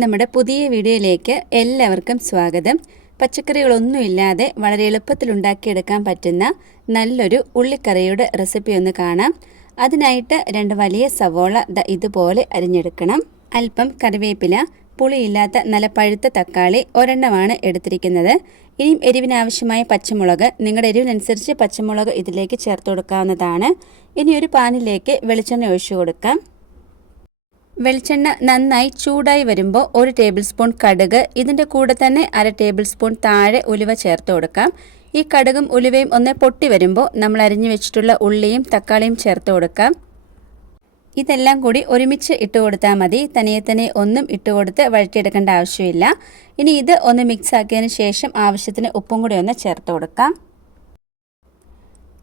നമ്മുടെ പുതിയ വീഡിയോയിലേക്ക് എല്ലാവർക്കും സ്വാഗതം. പച്ചക്കറികളൊന്നുമില്ലാതെ വളരെ എളുപ്പത്തിൽ ഉണ്ടാക്കിയെടുക്കാൻ പറ്റുന്ന നല്ലൊരു ഉള്ളിക്കറിയുടെ റെസിപ്പി ഒന്ന് കാണാം. അതിനായിട്ട് 2 വലിയ സവോള ഇതുപോലെ അരിഞ്ഞെടുക്കണം. അല്പം കറിവേപ്പില, പുളിയില്ലാത്ത നല്ല പഴുത്ത തക്കാളി ഒരെണ്ണമാണ് എടുത്തിരിക്കുന്നത്. ഇനിയും എരിവിനാവശ്യമായ പച്ചമുളക്, നിങ്ങളുടെ എരിവിനനുസരിച്ച് പച്ചമുളക് ഇതിലേക്ക് ചേർത്ത് കൊടുക്കാവുന്നതാണ്. ഇനി ഒരു പാനിലേക്ക് വെളിച്ചെണ്ണ ഒഴിച്ചു കൊടുക്കാം. വെളിച്ചെണ്ണ നന്നായി ചൂടായി വരുമ്പോൾ 1 ടേബിൾ സ്പൂൺ കടുക്, ഇതിൻ്റെ കൂടെ തന്നെ 1/2 ടേബിൾ സ്പൂൺ താഴെ ഉലുവ ചേർത്ത് കൊടുക്കാം. ഈ കടുകും ഉലുവയും ഒന്ന് പൊട്ടി വരുമ്പോൾ നമ്മൾ അരിഞ്ഞു വെച്ചിട്ടുള്ള ഉള്ളിയും തക്കാളിയും ചേർത്ത് കൊടുക്കാം. ഇതെല്ലാം കൂടി ഒരുമിച്ച് ഇട്ട് കൊടുത്താൽ മതി. തനിയെ ഒന്നും ഇട്ട് കൊടുത്ത് വഴറ്റിയെടുക്കേണ്ട ആവശ്യമില്ല. ഇനി ഇത് ഒന്ന് മിക്സ് ആക്കിയതിന് ശേഷം ആവശ്യത്തിന് ഉപ്പും കൂടി ഒന്ന് ചേർത്ത് കൊടുക്കാം.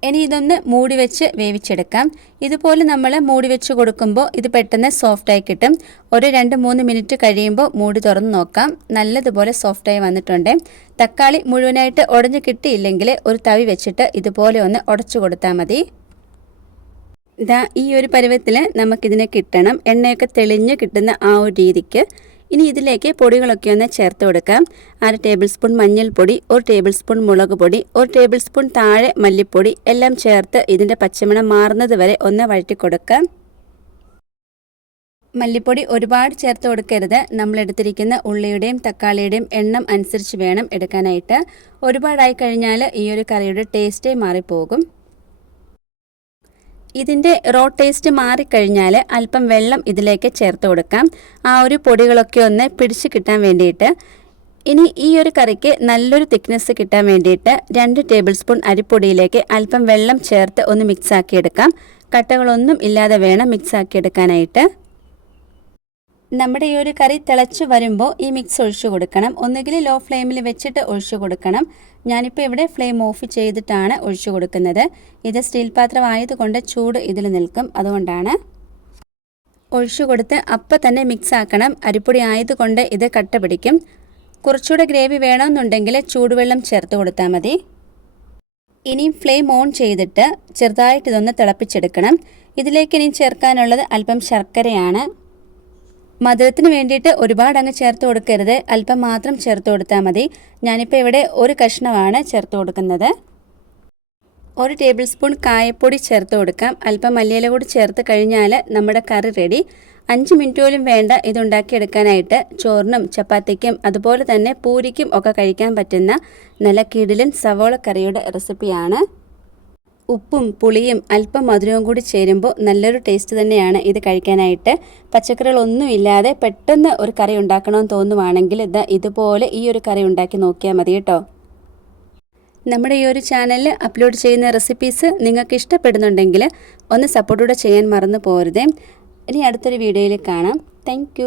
ഇനി ഇതൊന്ന് മൂടി വെച്ച് വേവിച്ചെടുക്കാം. ഇതുപോലെ നമ്മൾ മൂടി വെച്ച് കൊടുക്കുമ്പോൾ ഇത് പെട്ടെന്ന് സോഫ്റ്റായി കിട്ടും. ഒരു 2-3 മിനിറ്റ് കഴിയുമ്പോൾ മൂടി തുറന്ന് നോക്കാം. നല്ലതുപോലെ സോഫ്റ്റായി വന്നിട്ടുണ്ട്. തക്കാളി മുഴുവനായിട്ട് ഉടഞ്ഞ് കിട്ടിയില്ലെങ്കിൽ ഒരു തവി വെച്ചിട്ട് ഇതുപോലെ ഒന്ന് ഉടച്ചു കൊടുത്താൽ മതി. ഈ ഒരു പരുവത്തിൽ നമുക്കിതിനെ കിട്ടണം. എണ്ണയൊക്കെ തെളിഞ്ഞ് കിട്ടുന്ന ആ ഒരു രീതിക്ക്. ഇനി ഇതിലേക്ക് പൊടികളൊക്കെ ഒന്ന് ചേർത്ത് കൊടുക്കാം. 1/2 ടേബിൾ സ്പൂൺ മഞ്ഞൾപ്പൊടി, 1 ടേബിൾ സ്പൂൺ മുളക് പൊടി, 1 ടേബിൾ സ്പൂൺ താഴെ മല്ലിപ്പൊടി എല്ലാം ചേർത്ത് ഇതിൻ്റെ പച്ചമണം മാറുന്നത് വരെ ഒന്ന് വഴറ്റി കൊടുക്കാം. മല്ലിപ്പൊടി ഒരുപാട് ചേർത്ത് കൊടുക്കരുത്. നമ്മൾ എടുത്തിരിക്കുന്ന ഉള്ളിയുടെയും തക്കാളിയുടെയും എണ്ണം അനുസരിച്ച് വേണം എടുക്കാനായിട്ട്. ഒരുപാടായി കഴിഞ്ഞാൽ ഈ ഒരു കറിയുടെ ടേസ്റ്റേ മാറിപ്പോകും. ഇതിൻ്റെ റോ ടേസ്റ്റ് മാറിക്കഴിഞ്ഞാൽ അല്പം വെള്ളം ഇതിലേക്ക് ചേർത്ത് കൊടുക്കാം. ആ ഒരു പൊടികളൊക്കെ ഒന്ന് പിടിച്ച് കിട്ടാൻ വേണ്ടിയിട്ട്. ഇനി ഈ ഒരു കറിക്ക് നല്ലൊരു തിക്നെസ് കിട്ടാൻ വേണ്ടിയിട്ട് 2 ടേബിൾ സ്പൂൺ അരിപ്പൊടിയിലേക്ക് അല്പം വെള്ളം ചേർത്ത് ഒന്ന് മിക്സ് ആക്കിയെടുക്കാം. കട്ടകളൊന്നും ഇല്ലാതെ വേണം മിക്സ് ആക്കിയെടുക്കാനായിട്ട്. നമ്മുടെ ഈ ഒരു കറി തിളച്ച് വരുമ്പോൾ ഈ മിക്സ് ഒഴിച്ചു കൊടുക്കണം. ഒന്നുകിൽ ലോ ഫ്ലെയിമിൽ വെച്ചിട്ട് ഒഴിച്ചു കൊടുക്കണം. ഞാനിപ്പോൾ ഇവിടെ ഫ്ലെയിം ഓഫ് ചെയ്തിട്ടാണ് ഒഴിച്ചു കൊടുക്കുന്നത്. ഇത് സ്റ്റീൽ പാത്രം ആയതുകൊണ്ട് ചൂട് ഇതിൽ നിൽക്കും, അതുകൊണ്ടാണ്. ഒഴിച്ചു കൊടുത്ത് അപ്പം തന്നെ മിക്സ് ആക്കണം. അരിപ്പൊടി ആയതുകൊണ്ട് ഇത് കട്ട പിടിക്കും. കുറച്ചുകൂടെ ഗ്രേവി വേണമെന്നുണ്ടെങ്കിൽ ചൂടുവെള്ളം ചേർത്ത് കൊടുത്താൽ മതി. ഇനിയും ഫ്ലെയിം ഓൺ ചെയ്തിട്ട് ചെറുതായിട്ട് ഇതൊന്ന് തിളപ്പിച്ചെടുക്കണം. ഇതിലേക്ക് ഇനി ചേർക്കാനുള്ളത് അല്പം ശർക്കരയാണ്. മധുരത്തിന് വേണ്ടിയിട്ട് ഒരുപാട് അങ്ങ് ചേർത്ത് കൊടുക്കരുത്. അല്പം മാത്രം ചേർത്ത് കൊടുത്താൽ മതി. ഞാനിപ്പോൾ ഇവിടെ ഒരു കഷ്ണമാണ് ചേർത്ത് കൊടുക്കുന്നത്. 1 ടേബിൾ സ്പൂൺ കായപ്പൊടി ചേർത്ത് കൊടുക്കാം. അല്പം മല്ലിയില കൂടി ചേർത്ത് കഴിഞ്ഞാൽ നമ്മുടെ കറി റെഡി. 5 മിനിറ്റ് പോലും വേണ്ട ഇതുണ്ടാക്കിയെടുക്കാനായിട്ട്. ചോറിനും ചപ്പാത്തിക്കും അതുപോലെ തന്നെ പൂരിക്കും ഒക്കെ കഴിക്കാൻ പറ്റുന്ന നല്ല കിടിലൻ സവോള കറിയുടെ റെസിപ്പിയാണ്. ഉപ്പും പുളിയും അല്പം മധുരവും കൂടി ചേരുമ്പോൾ നല്ലൊരു ടേസ്റ്റ് തന്നെയാണ് ഇത് കഴിക്കാനായിട്ട്. പച്ചക്കറികളൊന്നുമില്ലാതെ പെട്ടെന്ന് ഒരു കറി ഉണ്ടാക്കണമെന്ന് തോന്നുവാണെങ്കിൽ ഇതുപോലെ ഈ ഒരു കറി ഉണ്ടാക്കി നോക്കിയാൽ മതി കേട്ടോ. നമ്മുടെ ഈ ഒരു ചാനലിൽ അപ്ലോഡ് ചെയ്യുന്ന റെസിപ്പീസ് നിങ്ങൾക്ക് ഇഷ്ടപ്പെടുന്നുണ്ടെങ്കിൽ ഒന്ന് സപ്പോർട്ടൂടെ ചെയ്യാൻ മറന്നു പോകരുതേ. ഇനി അടുത്തൊരു വീഡിയോയിൽ കാണാം. താങ്ക്